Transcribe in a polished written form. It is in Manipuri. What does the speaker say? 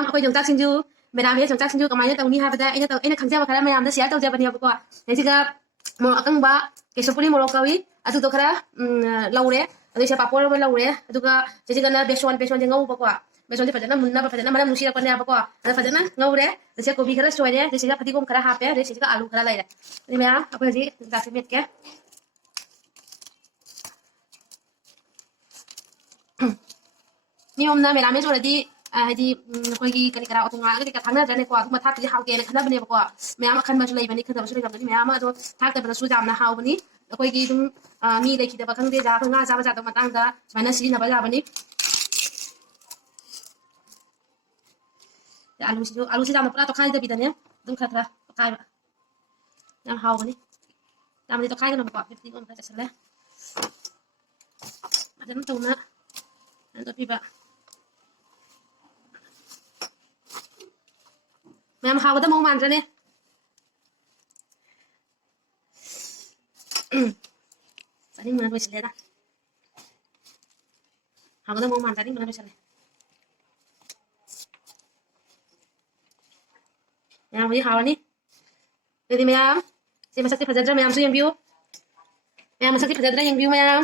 ꯃꯌꯥꯝ ꯑꯩꯈꯣꯏ ꯌꯣꯡꯆꯥꯛ ꯁꯤꯡꯖꯨ ꯃꯦꯔꯥꯃꯦꯁ ꯌꯣꯡꯆꯥꯛ ꯁꯤꯡꯖꯨ ꯀꯃꯥꯏꯅ ꯇꯧꯅꯤ ꯍꯥꯏꯕꯗ ꯑꯩꯅ ꯈꯪꯖꯕ ꯈꯔ ꯃꯌꯥꯝꯗ ꯁꯤꯌꯔ ꯇꯧꯖꯕꯅꯦꯕꯀꯣ ꯁꯤꯒ ꯃꯣꯔꯣꯛ ꯑꯀꯪꯕ ꯀꯦꯁꯣꯄꯨꯔꯤ ꯃꯣꯔꯣꯛ ꯀꯧꯏ ꯑꯗꯨꯗꯣ ꯈꯔ ꯂꯧꯔꯦ ꯑꯗꯩ ꯄꯥꯄꯣꯔ ꯑꯃ ꯂꯧꯔꯦ ꯑꯗꯨꯒ ꯁꯤꯒꯅ ꯕꯦꯁꯣꯟꯁꯦ ꯉꯧꯕꯀꯣ ꯕꯦꯁꯣꯟꯁꯦ ꯐꯖꯅ ꯃꯨꯟꯅꯕ ꯐꯖꯅ ꯃꯅꯝ ꯅꯨꯡꯁꯤꯔꯛꯄꯅꯦꯕꯀꯣ ꯑꯗ ꯐꯖꯅ ꯉꯧꯔꯦ ꯁꯤꯗ ꯀꯣꯕꯤ ꯈꯔ ꯁꯣꯏꯔꯦ ꯁꯤꯗ ꯐꯗꯤꯒꯣꯝ ꯈꯔ ꯍꯥꯞꯄꯦ ꯑꯗꯩ ꯁꯤꯒ ꯑꯥꯂꯨ ꯈꯔ ꯂꯩꯔꯦ ꯑꯗꯩ ꯃꯌꯥꯝ ꯑꯩꯈꯣꯏ ꯍꯧꯖꯤꯛ ꯌꯣꯡꯆꯥꯛꯁꯦ ꯃꯦꯠꯀꯦ ꯅꯤꯌꯣꯝꯅ ꯃꯦꯔꯥꯃꯦꯁ ꯑꯣꯏꯔꯗꯤ ꯍꯥꯏꯗꯤ ꯑꯩꯈꯣꯏꯒꯤ ꯀꯔꯤ ꯀꯔꯥ ꯉꯥꯒ ꯀꯩꯀꯥ ꯊꯥꯛꯅꯗ꯭ꯔꯅꯦꯀꯣ ꯑꯗꯨꯝ ꯊꯥꯛꯇꯗꯤ ꯍꯥꯎꯇꯦꯅ ꯈꯟꯅꯕꯅꯦꯕꯀꯣ ꯃꯌꯥꯝ ꯑꯈꯟꯕꯁꯨ ꯂꯩꯕꯅꯤ ꯈꯟꯗꯕꯁꯨ ꯂꯩꯔꯝꯒꯅꯤ ꯃꯌꯥꯝ ꯑꯃ ꯑꯗꯣ ꯊꯥꯛꯇꯕꯗꯁꯨ ꯌꯥꯝꯅ ꯍꯥꯎꯕꯅꯤ ꯑꯩꯈꯣꯏꯒꯤ ꯑꯗꯨꯝ ꯃꯤ ꯂꯩꯈꯤꯗꯕ ꯈꯪꯗꯦ ꯑꯩꯈꯣꯏ ꯉꯥ ꯆꯥꯕ ꯖꯥꯠꯇ ꯃꯇꯥꯡꯗ ꯁꯨꯃꯥꯏꯅ ꯁꯤꯖꯤꯟꯅꯕ ꯌꯥꯕꯅꯤ ꯑꯂꯨꯁꯤ ꯌꯥꯝꯅ ꯄꯨꯔꯥ ꯇꯣꯈꯥꯏꯗꯕꯤꯗꯅꯦ ꯑꯗꯨꯝ ꯈꯔ ꯈꯔ ꯇꯣꯈꯥꯏꯕ ꯌꯥꯝ ꯍꯥꯎꯕꯅꯤ ꯌꯥꯝꯅꯗꯤ ꯇꯣꯈꯥꯏꯒꯅꯨꯕꯀꯣ ꯐꯗꯤꯒꯣꯝ ꯈꯔ ꯆꯥꯏꯁꯤꯜꯂꯦ ꯐꯖꯅ ꯇꯧꯅ ꯇꯣꯠꯄꯤꯕ ꯃꯌꯥꯝ ꯍꯥꯎꯒꯗꯕ ꯃꯑꯣꯡ ꯃꯥꯟꯗ꯭ꯔꯅꯦ ꯆꯥꯅꯤꯡꯕꯅ ꯂꯣꯏꯁꯤꯜꯂꯦꯗ ꯍꯥꯎꯒꯗꯕ ꯃꯑꯣꯡ ꯃꯥꯟ ꯆꯥꯅꯤꯡꯕꯅ ꯂꯣꯏꯁꯤꯜꯂꯦ ꯃꯌꯥꯝ ꯍꯧꯖꯤꯛ ꯍꯥꯎꯔꯅꯤ ꯑꯗꯨꯗꯤ ꯃꯌꯥꯝ ꯁꯤ ꯃꯁꯛꯇꯤ ꯐꯖꯗ꯭ꯔꯥ ꯃꯌꯥꯝꯁꯨ ꯌꯦꯡꯕꯤꯌꯨ ꯃꯌꯥꯝ ꯃꯁꯛꯇꯤ ꯐꯖꯗ꯭ꯔꯥ ꯌꯦꯡꯕꯤꯌꯨ ꯃꯌꯥꯝ